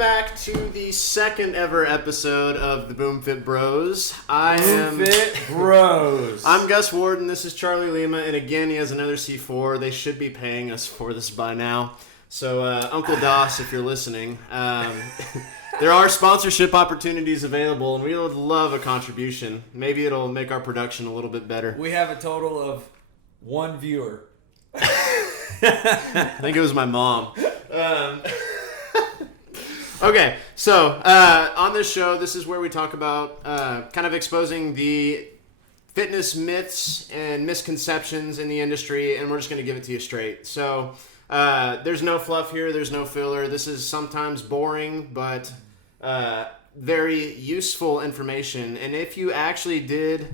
back to the second ever episode of the BoomFitBros. BoomFitBros. I'm Gus Warden. This is Charlie Lima, and again, he has another C4. They should be paying us for this by now. So, Uncle Doss, if you're listening, there are sponsorship opportunities available, and we would love a contribution. Maybe it'll make our production a little bit better. We have a total of one viewer. I think it was my mom. Okay, so on this show, this is where we talk about kind of exposing the fitness myths and misconceptions in the industry, and we're just going to give it to you straight. So there's no fluff here, there's no filler. This is sometimes boring, but very useful information. And if you actually did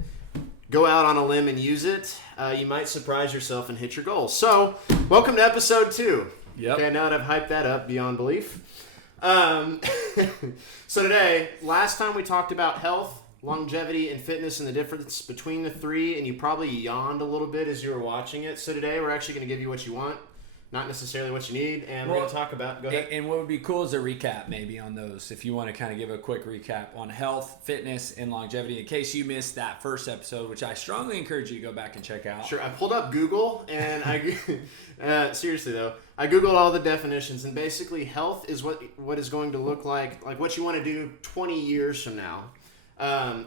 go out on a limb and use it, you might surprise yourself and hit your goals. So welcome to episode 2. Yep. Okay, now that I've hyped that up beyond belief. So today, last time we talked about health, longevity, and fitness and the difference between the three, and you probably yawned a little bit as you were watching it. So today, we're actually going to give you what you want, not necessarily what you need, and we're going to talk about... Go ahead. And what would be cool is a recap maybe on those, if you want to kind of give a quick recap on health, fitness, and longevity, in case you missed that first episode, which I strongly encourage you to go back and check out. Sure. I pulled up Google, and I... seriously, though, I Googled all the definitions, and basically health is what is going to look like what you want to do 20 years from now.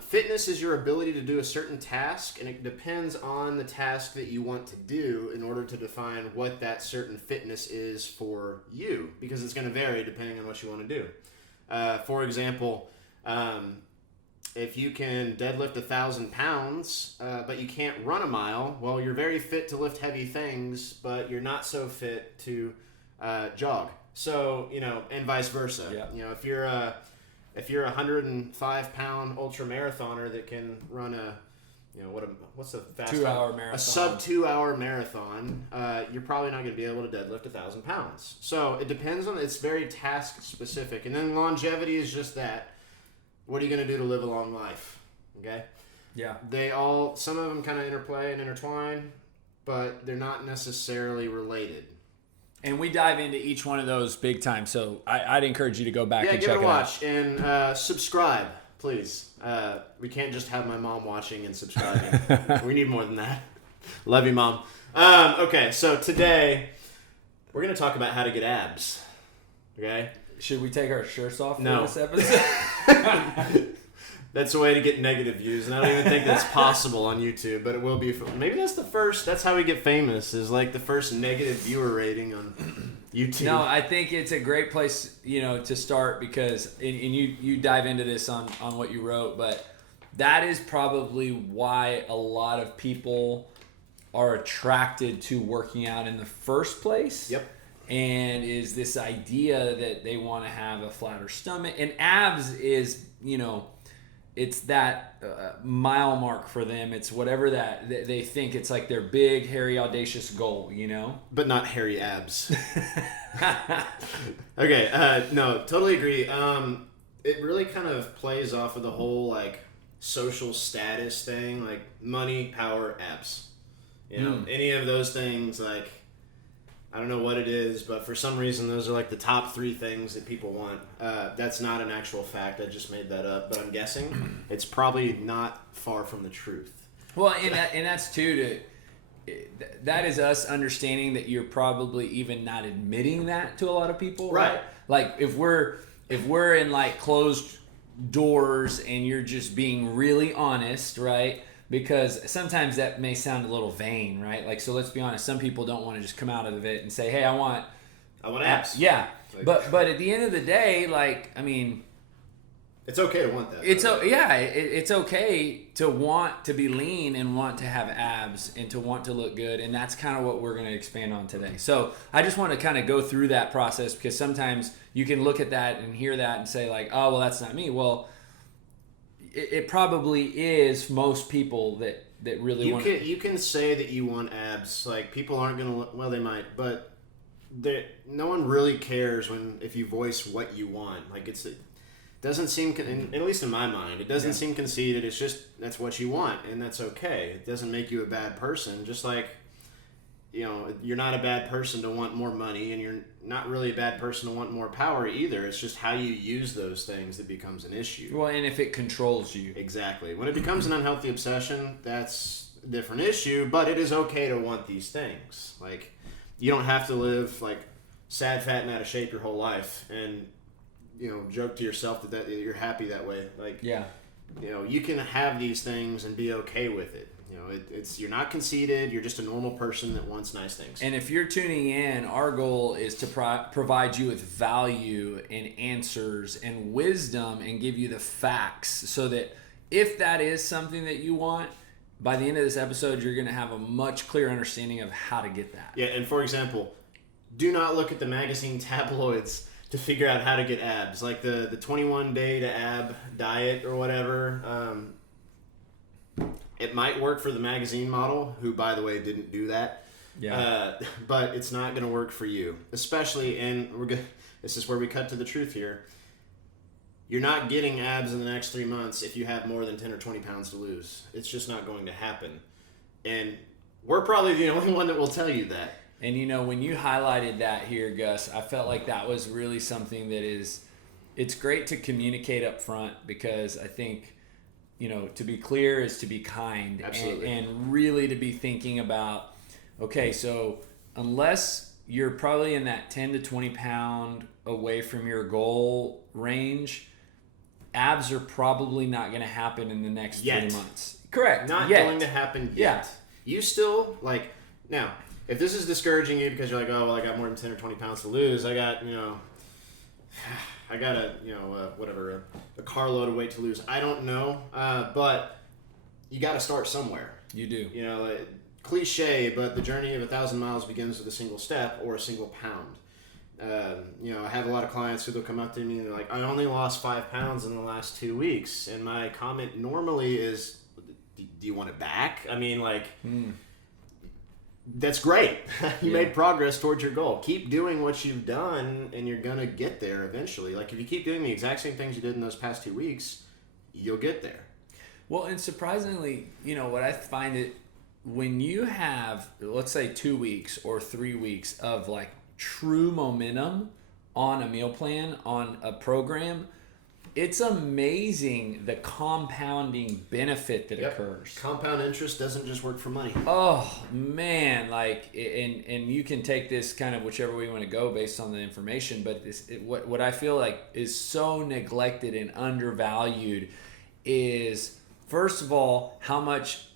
Fitness is your ability to do a certain task, and it depends on the task that you want to do in order to define what that certain fitness is for you, because it's going to vary depending on what you want to do. For example, if you can deadlift 1,000 pounds, but you can't run a mile, well, you're very fit to lift heavy things, but you're not so fit to jog. So, and vice versa. Yeah. If you're a 105-pound ultra marathoner that can run what's a fast 2-hour marathon, a sub 2-hour marathon, you're probably not going to be able to deadlift 1,000 pounds. So it depends on, it's very task specific. And then longevity is just that. What are you going to do to live a long life? Okay. Yeah. Some of them kind of interplay and intertwine, but they're not necessarily related. And we dive into each one of those big time, so I'd encourage you to go back and check it out. Yeah, give it a watch and subscribe, please. We can't just have my mom watching and subscribing. We need more than that. Love you, Mom. Okay, so today we're going to talk about how to get abs. Okay? Should we take our shirts off for No. this episode? That's a way to get negative views, and I don't even think that's possible on YouTube, but it will be. Maybe that's how we get famous, is like the first negative viewer rating on YouTube. No, I think it's a great place, to start, because, and you dive into this on what you wrote, but that is probably why a lot of people are attracted to working out in the first place. Yep. And is this idea that they want to have a flatter stomach, and abs is, it's that mile mark for them. It's whatever that they think. It's like their big, hairy, audacious goal, But not hairy abs. Okay, no, totally agree. It really kind of plays off of the whole, social status thing, like money, power, abs. Any of those things, I don't know what it is, but for some reason, those are the top 3 things that people want. That's not an actual fact. I just made that up, but I'm guessing it's probably not far from the truth. Well, and that's too that is us understanding that you're probably even not admitting that to a lot of people, right? Like if we're in closed doors and you're just being really honest, right? Because sometimes that may sound a little vain, right? So let's be honest. Some people don't want to just come out of it and say, "Hey, I want abs." Yeah, but at the end of the day, it's okay to want that. It's okay to want to be lean and want to have abs and to want to look good, and that's kind of what we're going to expand on today. So I just want to kind of go through that process, because sometimes you can look at that and hear that and say "Oh, well, that's not me." Well, it probably is most people that really want. You can say that you want abs. People aren't gonna. Well, they might, but no one really cares if you voice what you want. It doesn't seem, at least in my mind, it doesn't seem conceited. It's just that's what you want, and that's okay. It doesn't make you a bad person. Just like you're not a bad person to want more money, and you're not really a bad person to want more power either. It's just how you use those things that becomes an issue. Well, and if it controls you. Exactly. When it becomes an unhealthy obsession, that's a different issue, but it is okay to want these things. Like, you don't have to live, like, sad, fat, and out of shape your whole life and, joke to yourself that you're happy that way. Like, yeah. You can have these things and be okay with it. You're not conceited. You're just a normal person that wants nice things. And if you're tuning in, our goal is to provide you with value and answers and wisdom and give you the facts so that if that is something that you want, by the end of this episode, you're going to have a much clearer understanding of how to get that. Yeah, and for example, do not look at the magazine tabloids to figure out how to get abs. Like the 21 day to ab diet or whatever. It might work for the magazine model, who, by the way, didn't do that. Yeah. But it's not going to work for you. Especially, and this is where we cut to the truth here. You're not getting abs in the next 3 months if you have more than 10 or 20 pounds to lose. It's just not going to happen. And we're probably the only one that will tell you that. And, when you highlighted that here, Gus, I felt like that was really something that it's great to communicate up front, because I think, to be clear is to be kind. Absolutely. And really to be thinking about, okay, so unless you're probably in that 10 to 20 pound away from your goal range, abs are probably not going to happen in the next 3 months. Correct. Not going to happen yet. Yeah. You still, now, if this is discouraging you because you're like, oh, well, I got more than 10 or 20 pounds to lose, I got, a carload of weight to lose. I don't know, but you got to start somewhere. You do. Cliche, but the journey of 1,000 miles begins with a single step or a single pound. I have a lot of clients who will come up to me and they're like, I only lost 5 pounds in the last 2 weeks. And my comment normally is, do you want it back? I mean, that's great. You made progress towards your goal. Keep doing what you've done and you're going to get there eventually. Like, if you keep doing the exact same things you did in those past 2 weeks, you'll get there. Well, and surprisingly, what I find it, when you have, let's say 2 weeks or 3 weeks of true momentum on a meal plan, on a program, it's amazing the compounding benefit that occurs. Compound interest doesn't just work for money. Oh man, and you can take this kind of whichever way you want to go based on the information, but what I feel like is so neglected and undervalued is, first of all, how much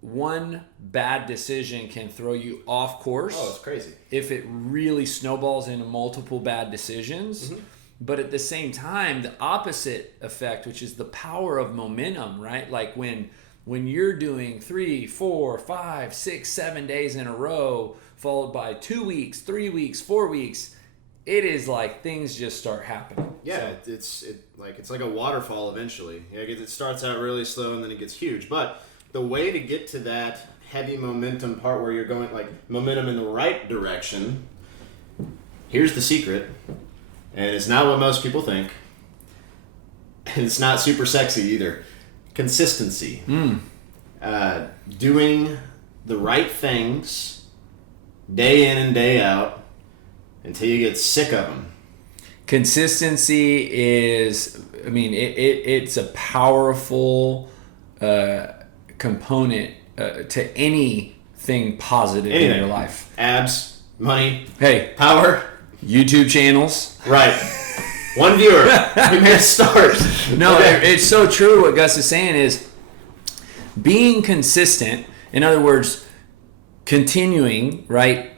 one bad decision can throw you off course. Oh, it's crazy. If it really snowballs into multiple bad decisions. Mm-hmm. But at the same time, the opposite effect, which is the power of momentum, right? Like when you're doing 3, 4, 5, 6, 7 days in a row, followed by 2 weeks, 3 weeks, 4 weeks, it is like things just start happening. Yeah, so it's like a waterfall eventually. It starts out really slow and then it gets huge. But the way to get to that heavy momentum part where you're going momentum in the right direction, here's the secret. And it's not what most people think. And it's not super sexy either. Consistency. Doing the right things day in and day out until you get sick of them. Consistency is, it's a powerful component to anything positive in your life. Abs, money, power. YouTube channels. Right. One viewer. We made a start. No, it's so true. What Gus is saying is being consistent. In other words, continuing, right?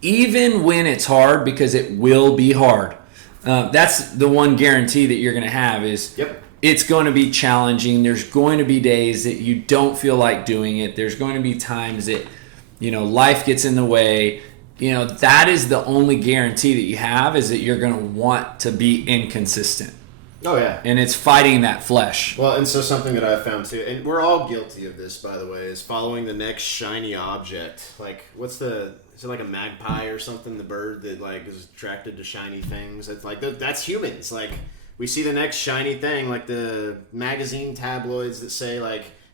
Even when it's hard, because it will be hard. That's the one guarantee that you're going to have is it's going to be challenging. There's going to be days that you don't feel like doing it. There's going to be times that, life gets in the way. That is the only guarantee that you have, is that you're going to want to be inconsistent. Oh, yeah. And it's fighting that flesh. Well, and so something that I've found too, and we're all guilty of this, by the way, is following the next shiny object. Like, is it like a magpie or something, the bird that is attracted to shiny things? It's that's humans. We see the next shiny thing, like the magazine tabloids that say,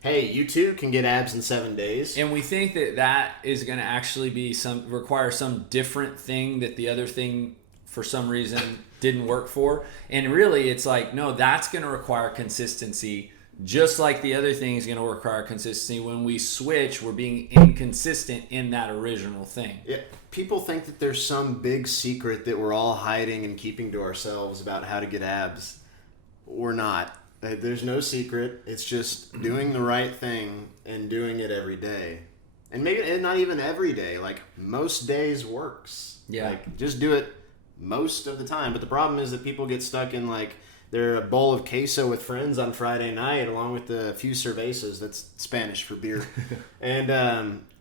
hey, hey, you too can get abs in 7 days. And we think that is going to actually be require some different thing that the other thing for some reason didn't work for. And really it's like, no, that's going to require consistency, just like the other thing is going to require consistency. When we switch, we're being inconsistent in that original thing. Yeah. People think that there's some big secret that we're all hiding and keeping to ourselves about how to get abs. We're not. There's no secret. It's just doing the right thing and doing it every day. And maybe not even every day. Like, most days works. Yeah. Like, just do it most of the time. But the problem is that people get stuck in, like, they're a bowl of queso with friends on Friday night along with a few cervezas. That's Spanish for beer.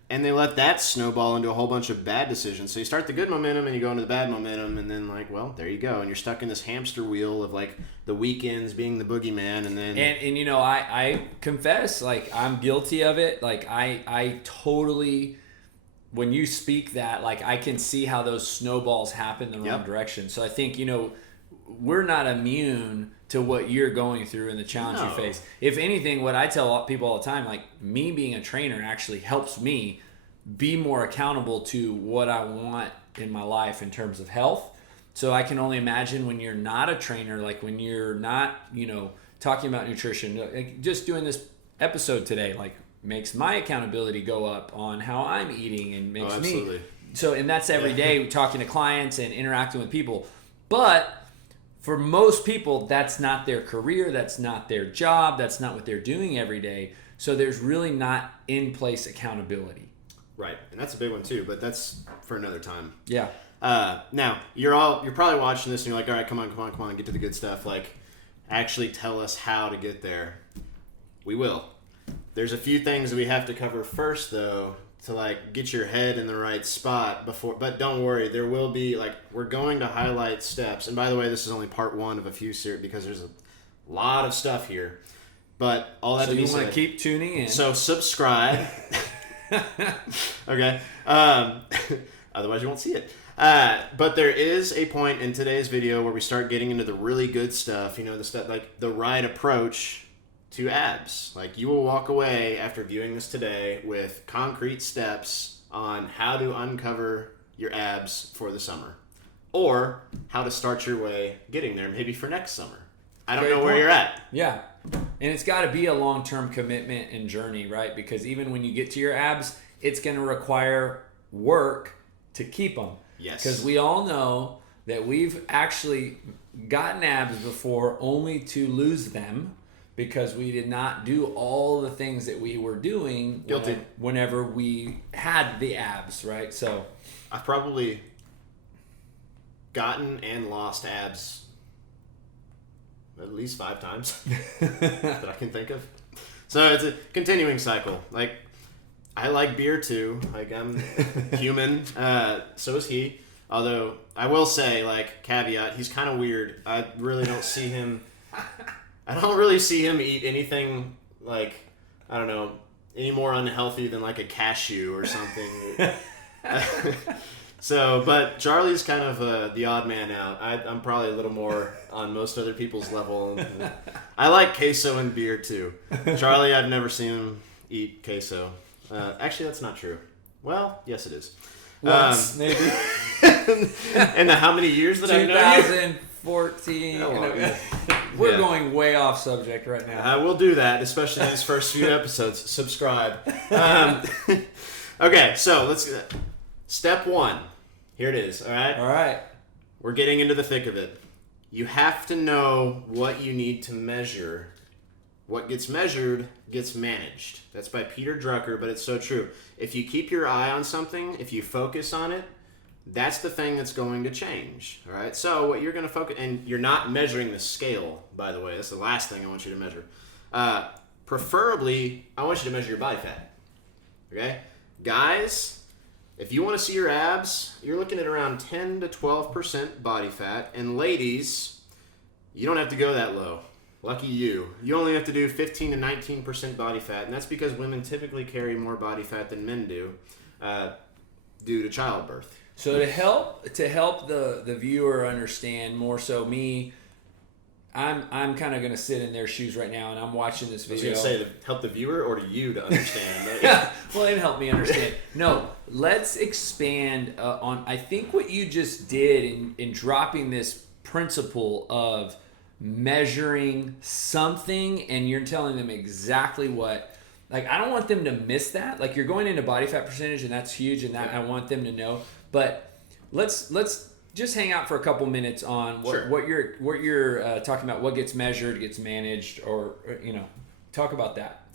And they let that snowball into a whole bunch of bad decisions. So you start the good momentum and you go into the bad momentum, and then, like, well, there you go. And you're stuck in this hamster wheel of, like, the weekends being the boogeyman, and then... And you know, I confess, like, I'm guilty of it. Like, I totally... When you speak that, like, I can see how those snowballs happen the wrong direction. So I think, you know, we're not immune to what you're going through and the challenge you face. If anything, what I tell people all the time, like, me being a trainer actually helps me be more accountable to what I want in my life in terms of health. So I can only imagine when you're not a trainer, like when you're not, you know, talking about nutrition, like just doing this episode today, like, makes my accountability go up on how I'm eating, and makes me. So, and that's every day talking to clients and interacting with people. But for most people, that's not their career, that's not their job, that's not what they're doing every day. So there's really not in place accountability. Right, and that's a big one too, but that's for another time. Yeah. Now, you're probably watching this and you're like, all right, come on, get to the good stuff. Like, actually tell us how to get there. We will. There's a few things that we have to cover first, though, to, like, get your head in the right spot before. But don't worry, there will be, like, we're going to highlight steps. And by the way, this is only part one of a few series because there's a lot of stuff here. But all that so to be you said, want to keep tuning in. So subscribe. Okay. Otherwise, you won't see it. But there is a point in today's video where we start getting into the really good stuff. You know, the stuff like the right approach to abs. Like, you will walk away after viewing this today with concrete steps on how to uncover your abs for the summer, or how to start your way getting there, maybe for next summer. I don't know where you're at. Yeah. And it's got to be a long-term commitment and journey, right? Because even when you get to your abs, it's going to require work to keep them. Yes. Because we all know that we've actually gotten abs before only to lose them, because we did not do all the things that we were doing whenever we had the abs, right? So I've probably gotten and lost abs at least 5 times that I can think of. So it's a continuing cycle. Like, I like beer too. Like, I'm human. So is he. Although, I will say, like, caveat, he's kind of weird. I really don't see him... I don't really see him eat anything, like, I don't know, any more unhealthy than, like, a cashew or something. So, but Charlie's kind of the odd man out. I'm probably a little more on most other people's level. I like queso and beer, too. Charlie, I've never seen him eat queso. Actually, that's not true. Well, yes, it is. Once, maybe. And how many years that I've known you? 2014. We're going way off subject right now. I will do that, especially in these first few episodes. Subscribe. Okay, so let's... Step 1. Here it is, all right? All right. We're getting into the thick of it. You have to know what you need to measure. What gets measured gets managed. That's by Peter Drucker, but it's so true. If you keep your eye on something, if you focus on it, that's the thing that's going to change, all right? So what you're going to focus... And you're not measuring the scale, by the way. That's the last thing I want you to measure. Preferably, I want you to measure your body fat, okay? Guys, if you want to see your abs, you're looking at around 10 to 12% body fat. And ladies, you don't have to go that low. Lucky you. You only have to do 15 to 19% body fat, and that's because women typically carry more body fat than men do due to childbirth. So to help the viewer understand more so me, I'm kind of gonna sit in their shoes right now, and I'm watching this video. I was gonna say to help the viewer or to you to understand. Well, it helped me understand. No, let's expand on. I think what you just did in dropping this principle of measuring something, and you're telling them exactly what. Like, I don't want them to miss that. Like, you're going into body fat percentage, and that's huge, and that I want them to know. But let's just hang out for a couple minutes on what you're talking about. What gets measured, gets managed, or talk about that.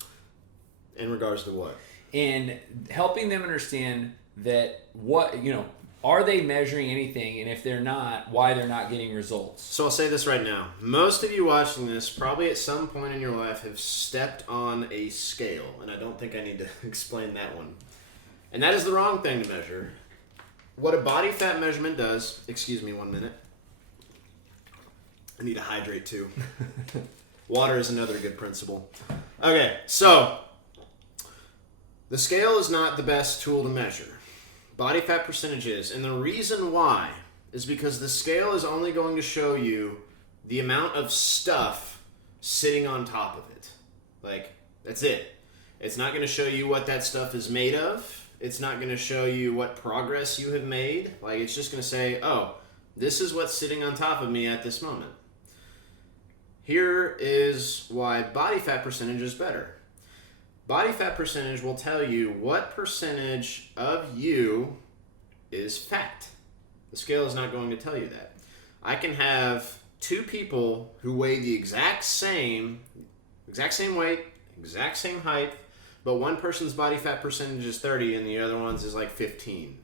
In regards to what? And helping them understand that are they measuring anything, and if they're not, why they're not getting results. So I'll say this right now. Most of you watching this probably at some point in your life have stepped on a scale, and I don't think I need to explain that one. And that is the wrong thing to measure. What a body fat measurement does, excuse me 1 minute. I need to hydrate too. Water is another good principle. Okay, so the scale is not the best tool to measure. Body fat percentage is, and the reason why is because the scale is only going to show you the amount of stuff sitting on top of it. Like, that's it. It's not going to show you what that stuff is made of. It's not going to show you what progress you have made. Like, it's just going to say, oh, this is what's sitting on top of me at this moment. Here is why body fat percentage is better. Body fat percentage will tell you what percentage of you is fat. The scale is not going to tell you that. I can have two people who weigh the exact same weight, exact same height, but one person's body fat percentage is 30 and the other one's is like 15.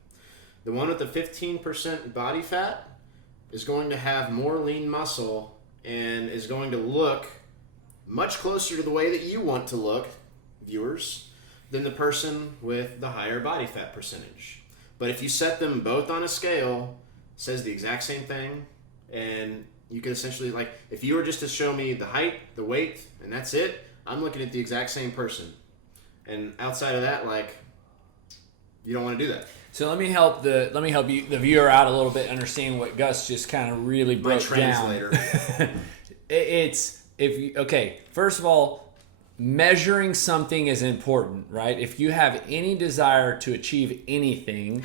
The one with the 15% body fat is going to have more lean muscle and is going to look much closer to the way that you want to look, viewers, than the person with the higher body fat percentage. But if you set them both on a scale, it says the exact same thing, and you can essentially, like, if you were just to show me the height, the weight, and that's it, I'm looking at the exact same person. And outside of that, like, you don't want to do that. So let me help you, the viewer, out a little bit, understand what Gus just kind of really broke down. My translator. First of all, measuring something is important, right? If you have any desire to achieve anything,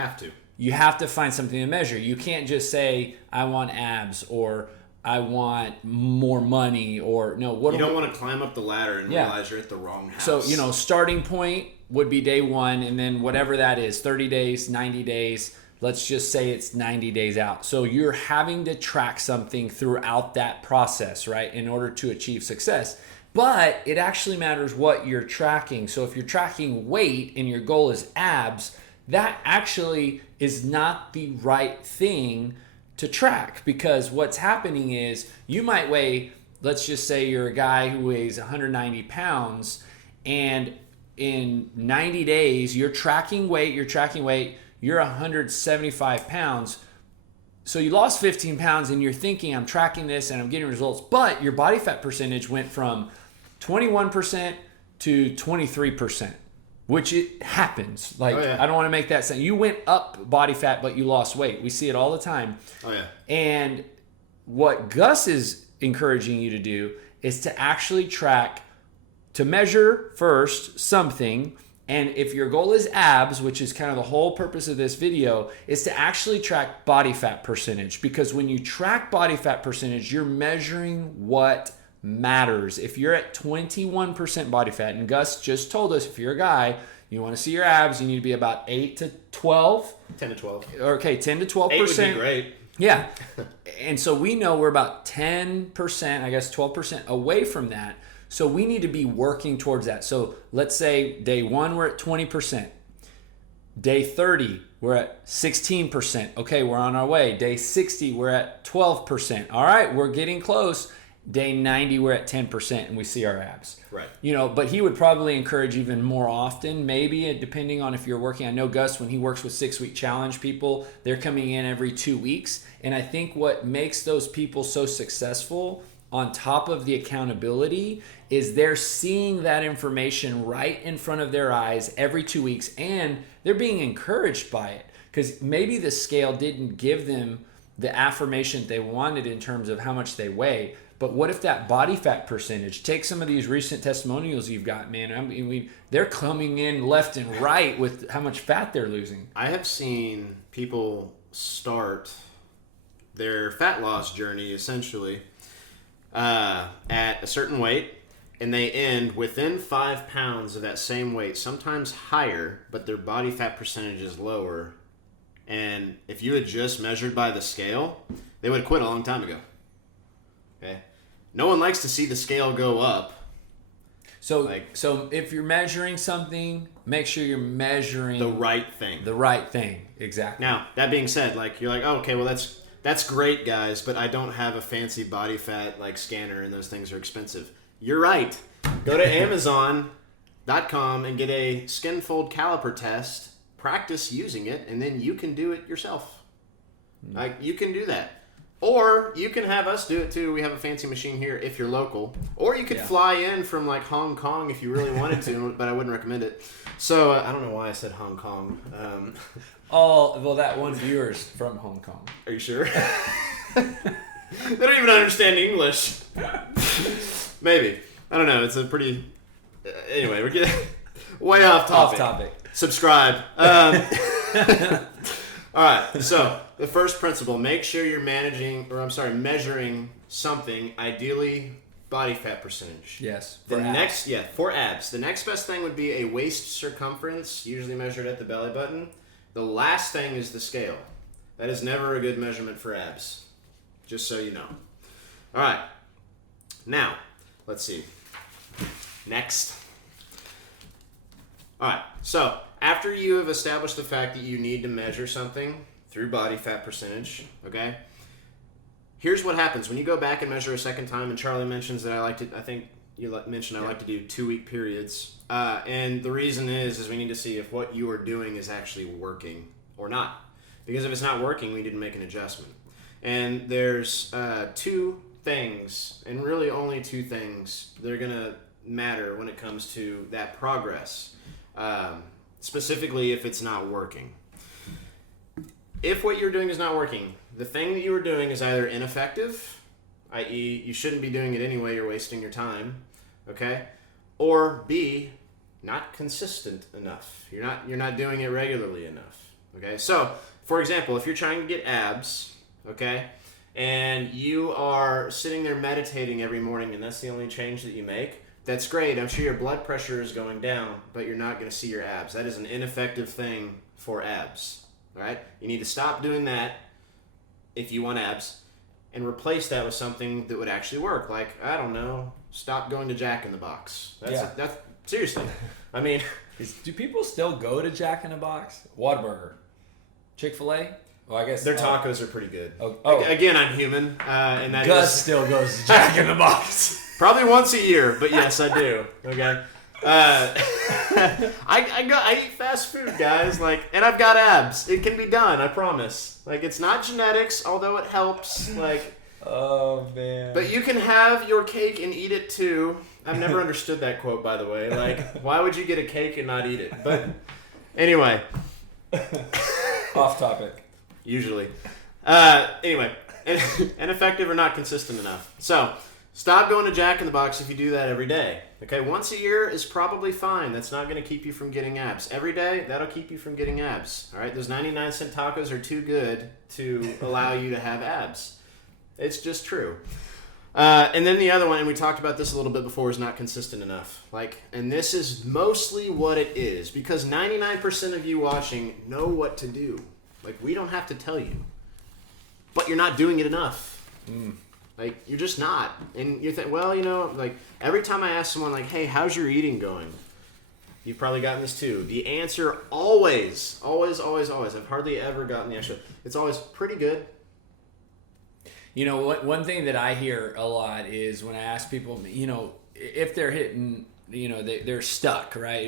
you have to find something to measure. You can't just say, I want abs, or I want more money, or no. You don't want to climb up the ladder and realize you're at the wrong house. So, starting point would be day one, and then whatever that is, 30 days, 90 days, let's just say it's 90 days out. So you're having to track something throughout that process, right, in order to achieve success. But it actually matters what you're tracking. So if you're tracking weight and your goal is abs, that actually is not the right thing to track, because what's happening is you might weigh, let's just say you're a guy who weighs 190 pounds, and in 90 days you're tracking weight, you're 175 pounds. So you lost 15 pounds and you're thinking, I'm tracking this and I'm getting results, but your body fat percentage went from 21% to 23%, which it happens. Like, I don't want to make that sense. You went up body fat, but you lost weight. We see it all the time. Oh, yeah. And what Gus is encouraging you to do is to actually track, to measure first something. And if your goal is abs, which is kind of the whole purpose of this video, is to actually track body fat percentage. Because when you track body fat percentage, you're measuring what matters. If you're at 21% body fat, and Gus just told us, if you're a guy, you want to see your abs, you need to be about 8 to 12. 10 to 12. Okay, 10 to 12%. 8 would be great. Yeah. And so we know we're about 10%, I guess 12% away from that. So we need to be working towards that. So let's say day 1, we're at 20%. Day 30, we're at 16%. Okay, we're on our way. Day 60, we're at 12%. All right, we're getting close. Day 90, we're at 10%, and we see our abs. Right. But he would probably encourage even more often, maybe, depending on if you're working. I know Gus, when he works with 6-week challenge people, they're coming in every 2 weeks. And I think what makes those people so successful, on top of the accountability, is they're seeing that information right in front of their eyes every 2 weeks, and they're being encouraged by it. Because maybe the scale didn't give them the affirmation they wanted in terms of how much they weigh, But what if that body fat percentage? Take some of these recent testimonials you've got, man. I mean, they're coming in left and right with how much fat they're losing. I have seen people start their fat loss journey essentially at a certain weight, and they end within 5 pounds of that same weight, sometimes higher, but their body fat percentage is lower. And if you had just measured by the scale, they would have quit a long time ago. Okay? No one likes to see the scale go up. So if you're measuring something, make sure you're measuring the right thing. The right thing, exactly. Now, that being said, like you're like, oh, okay, well that's great, guys, but I don't have a fancy body fat like scanner, and those things are expensive. You're right. Go to Amazon.com and get a skin fold caliper test. Practice using it, and then you can do it yourself. Like you can do that. Or you can have us do it too. We have a fancy machine here if you're local. Or you could fly in from like Hong Kong if you really wanted to, but I wouldn't recommend it. So I don't know why I said Hong Kong. That one viewer's from Hong Kong. Are you sure? They don't even understand English. Maybe. I don't know. It's a pretty... Anyway, we're getting way off topic. Subscribe. All right. So the first principle: make sure you're measuring something. Ideally, body fat percentage. Yes. For abs. The next best thing would be a waist circumference, usually measured at the belly button. The last thing is the scale. That is never a good measurement for abs. Just so you know. All right. Now, let's see. Next. All right. So after you have established the fact that you need to measure something through body fat percentage, okay? Here's what happens when you go back and measure a second time. And Charlie mentions that I like to do 2-week periods. And the reason is we need to see if what you are doing is actually working or not. Because if it's not working, we need to make an adjustment. And there's 2 things, and really only 2 things, that are going to matter when it comes to that progress. Specifically if it's not working. If what you're doing is not working, the thing that you are doing is either ineffective, i.e. you shouldn't be doing it anyway, you're wasting your time, okay? Or B, not consistent enough. You're not doing it regularly enough, okay? So, for example, if you're trying to get abs, okay, and you are sitting there meditating every morning and that's the only change that you make, that's great. I'm sure your blood pressure is going down, but you're not going to see your abs. That is an ineffective thing for abs. All right? You need to stop doing that if you want abs and replace that with something that would actually work. Like, I don't know, stop going to Jack in the Box. That's seriously. I mean, do people still go to Jack in the Box? Whataburger? Chick-fil-A? Well, I guess their tacos are pretty good. Oh. Again, I'm human, and that Gus still goes to Jack in the Box. Probably once a year, but yes, I do. Okay. I eat fast food, guys. And I've got abs. It can be done. I promise. It's not genetics, although it helps. Oh man. But you can have your cake and eat it too. I've never understood that quote, by the way. Why would you get a cake and not eat it? But anyway. Off topic. Usually. Anyway, ineffective or not consistent enough. So. Stop going to Jack in the Box if you do that every day. Okay, once a year is probably fine. That's not going to keep you from getting abs. Every day, that'll keep you from getting abs. All right, those 99-cent tacos are too good to allow you to have abs. It's just true. And then the other one, and we talked about this a little bit before, is not consistent enough. And this is mostly what it is, because 99% of you watching know what to do. We don't have to tell you. But you're not doing it enough. You're just not. And you think, well, every time I ask someone, hey, how's your eating going? You've probably gotten this too. The answer always, I've hardly ever gotten the answer. It's always pretty good. One thing that I hear a lot is when I ask people, if they're hitting, they're stuck, right?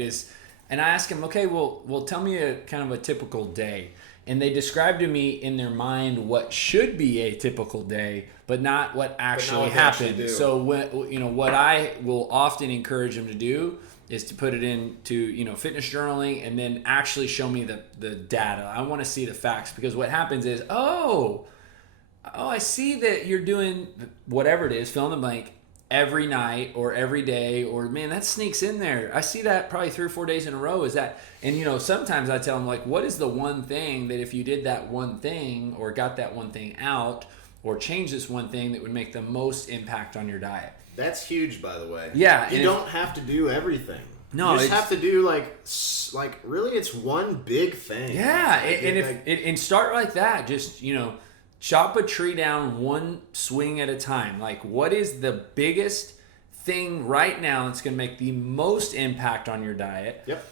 And I ask them, okay, well, tell me a kind of a typical day. And they describe to me in their mind what should be a typical day, but not what actually happened. So what I will often encourage them to do is to put it into fitness journaling and then actually show me the data. I want to see the facts, because what happens is, oh, I see that you're doing whatever it is, fill in the blank, every night or every day, or man, that sneaks in there. I see that probably 3 or 4 days in a row. Is that, and sometimes I tell them, like, what is the one thing that if you did that one thing or got that one thing out or changed this one thing that would make the most impact on your diet? That's huge, by the way. Yeah. You don't have to do everything. No, you just have to do like really, it's one big thing. Yeah, and start like that. Just chop a tree down one swing at a time. Like, what is the biggest thing right now that's going to make the most impact on your diet? Yep.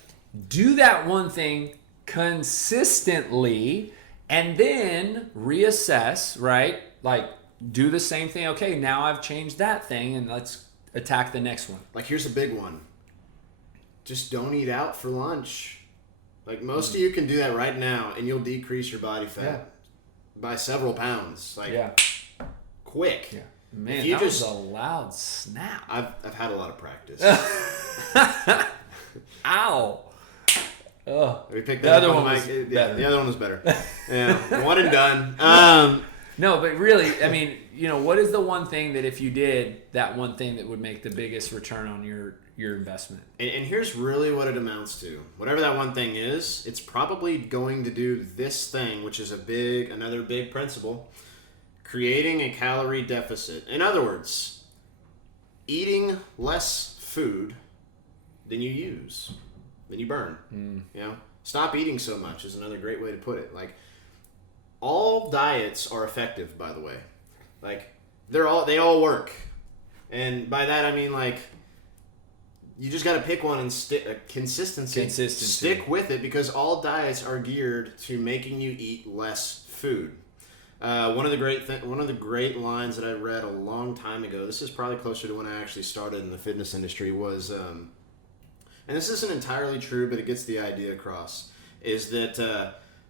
Do that one thing consistently, and then reassess. Right, like do the same thing. Okay, now I've changed that thing, and let's attack the next one. Like, here's a big one. Just don't eat out for lunch. Like, most of you can do that right now, and you'll decrease your body fat by several pounds. Like, quick. Yeah. Man, that was a loud snap. I've had a lot of practice. Ow. Oh. We picked The that other up on one the was mic. better. The other one was better. Yeah, one and done. No, but really, I mean, what is the one thing that if you did that one thing that would make the biggest return on your investment? And here's really what it amounts to. Whatever that one thing is, it's probably going to do this thing, which is another big principle: creating a calorie deficit. In other words, eating less food than you use, than you burn. Stop eating so much is another great way to put it. Like, all diets are effective, by the way. Like, they all work. And by that I mean, like, you just got to pick one and consistency. Stick with it, because all diets are geared to making you eat less food. One of the great lines that I read a long time ago, this is probably closer to when I actually started in the fitness industry, was, and this isn't entirely true, but it gets the idea across, is that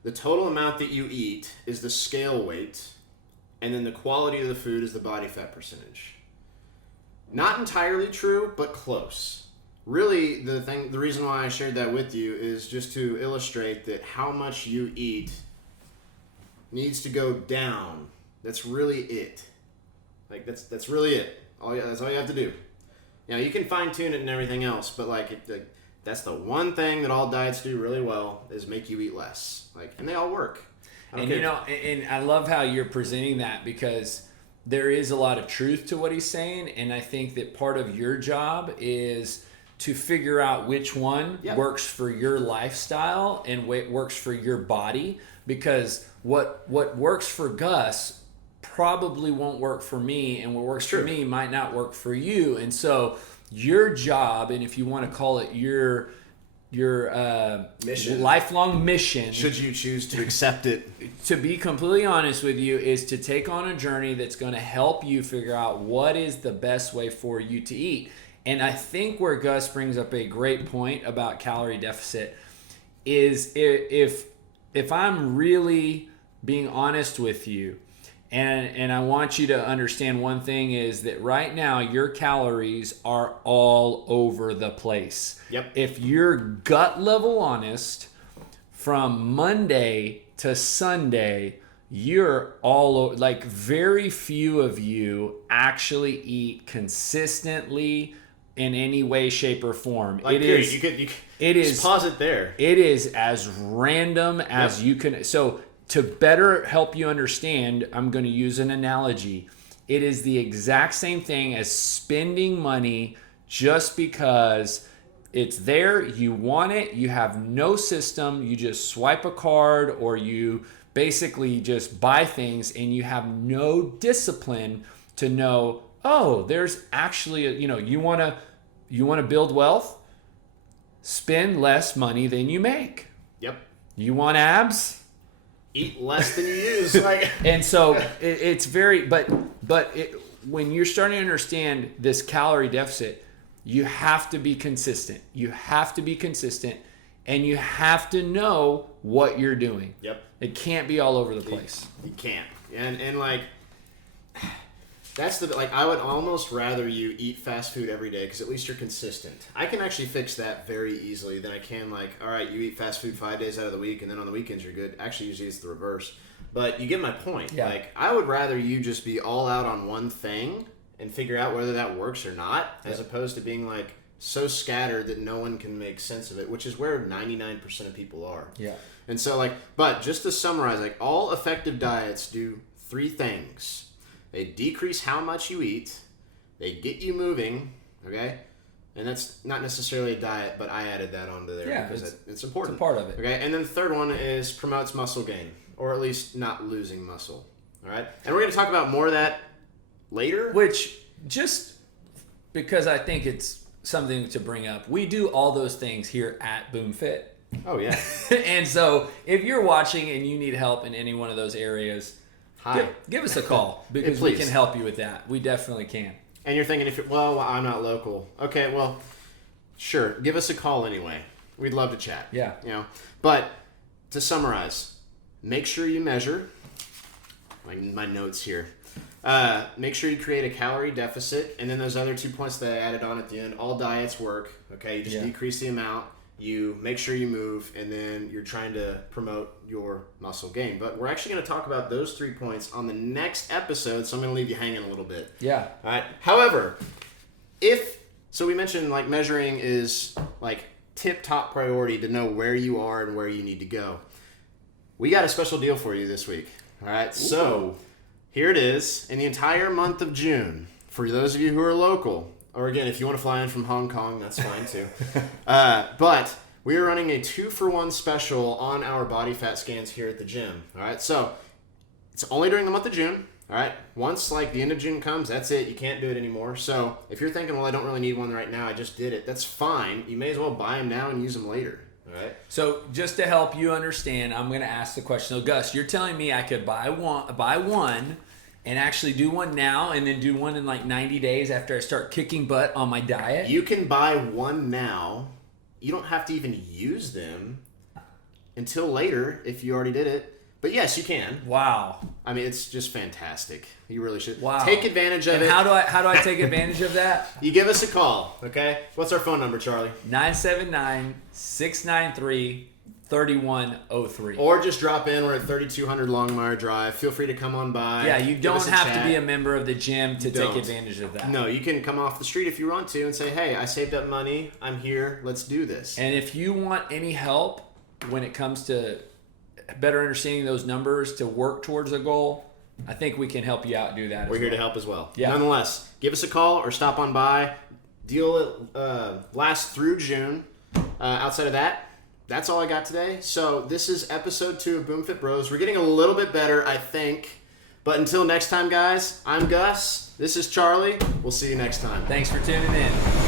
the total amount that you eat is the scale weight, and then the quality of the food is the body fat percentage. Not entirely true, but close. Really, the reason why I shared that with you is just to illustrate that how much you eat needs to go down. That's really it. Like, that's really it. That's all you have to do. You can fine tune it and everything else, but that's the one thing that all diets do really well, is make you eat less. And they all work. And and I love how you're presenting that, because there is a lot of truth to what he's saying, and I think that part of your job is to figure out which one works for your lifestyle and what works for your body, because what works for Gus probably won't work for me, and what works for me might not work for you. And so your job, and if you want to call it your mission, lifelong mission, should you choose to accept it, to be completely honest with you, is to take on a journey that's going to help you figure out what is the best way for you to eat. And I think where Gus brings up a great point about calorie deficit is, if I'm really being honest with you, and I want you to understand one thing, is that right now your calories are all over the place. Yep. If you're gut level honest, from Monday to Sunday, you're all over. Like, very few of you actually eat consistently in any way, shape, or form. Like, you could just pause it there. It is as random as you can. So, to better help you understand, I'm going to use an analogy. It is the exact same thing as spending money just because it's there, you want it, you have no system, you just swipe a card, or you basically just buy things, and you have no discipline to know, oh, there's actually you want to build wealth, spend less money than you make. Yep. You want abs? Eat less than you use. And so it's very, but when you're starting to understand this calorie deficit, you have to be consistent. You have to be consistent, and you have to know what you're doing. Yep. It can't be all over the place. You can't. And that's I would almost rather you eat fast food every day, because at least you're consistent. I can actually fix that very easily than I can, all right, you eat fast food 5 days out of the week, and then on the weekends you're good. Actually, usually it's the reverse. But you get my point. Yeah. Like, I would rather you just be all out on one thing and figure out whether that works or not, as opposed to being like so scattered that no one can make sense of it, which is where 99% of people are. Yeah. And so, like, but just to summarize, like, all effective diets do 3 things. They decrease how much you eat, they get you moving, okay? And that's not necessarily a diet, but I added that onto there because it's important. It's a part of it. Okay, and then the third one is promotes muscle gain, or at least not losing muscle. All right? And we're going to talk about more of that later. Which, just because I think it's something to bring up, we do all those things here at BoomFit. Oh, yeah. And so if you're watching and you need help in any one of those areas, give us a call because we can help you with that. We definitely can. And you're thinking, well, I'm not local. Okay, well, sure. Give us a call anyway. We'd love to chat. Yeah. You know, but to summarize, make sure you measure. My notes here. Make sure you create a calorie deficit, and then those other 2 points that I added on at the end. All diets work. Okay, you just decrease the amount. You make sure you move, and then you're trying to promote your muscle gain. But we're actually going to talk about those 3 points on the next episode, so I'm going to leave you hanging a little bit. Yeah. All right. However, so we mentioned like measuring is like tip-top priority to know where you are and where you need to go. We got a special deal for you this week. All right. Ooh. So here it is. In the entire month of June, for those of you who are local, or again, if you want to fly in from Hong Kong, that's fine too. But we are running a 2-for-1 special on our body fat scans here at the gym. All right, so it's only during the month of June. All right, once like the end of June comes, that's it. You can't do it anymore. So if you're thinking, well, I don't really need one right now, I just did it. That's fine. You may as well buy them now and use them later. All right. So just to help you understand, I'm going to ask the question. So Gus, you're telling me I could buy one. And actually do one now and then do one in like 90 days after I start kicking butt on my diet? You can buy one now. You don't have to even use them until later if you already did it. But yes, you can. Wow. I mean, it's just fantastic. You really should. Wow. Take advantage of it. How do I take advantage of that? You give us a call, okay? What's our phone number, Charlie? 979-693-3103. Or just drop in. We're at 3200 Longmire Drive. Feel free to come on by. Yeah, you don't have to be a member of the gym to take advantage of that. No, you can come off the street if you want to and say, hey, I saved up money. I'm here. Let's do this. And if you want any help when it comes to better understanding those numbers to work towards a goal, I think we can help you out and do that. We're here to help as well. Yeah. Nonetheless, give us a call or stop on by. Deal lasts through June. Outside of that, that's all I got today. So this is episode 2 of BoomFitBros. We're getting a little bit better, I think. But until next time, guys, I'm Gus. This is Charlie. We'll see you next time. Thanks for tuning in.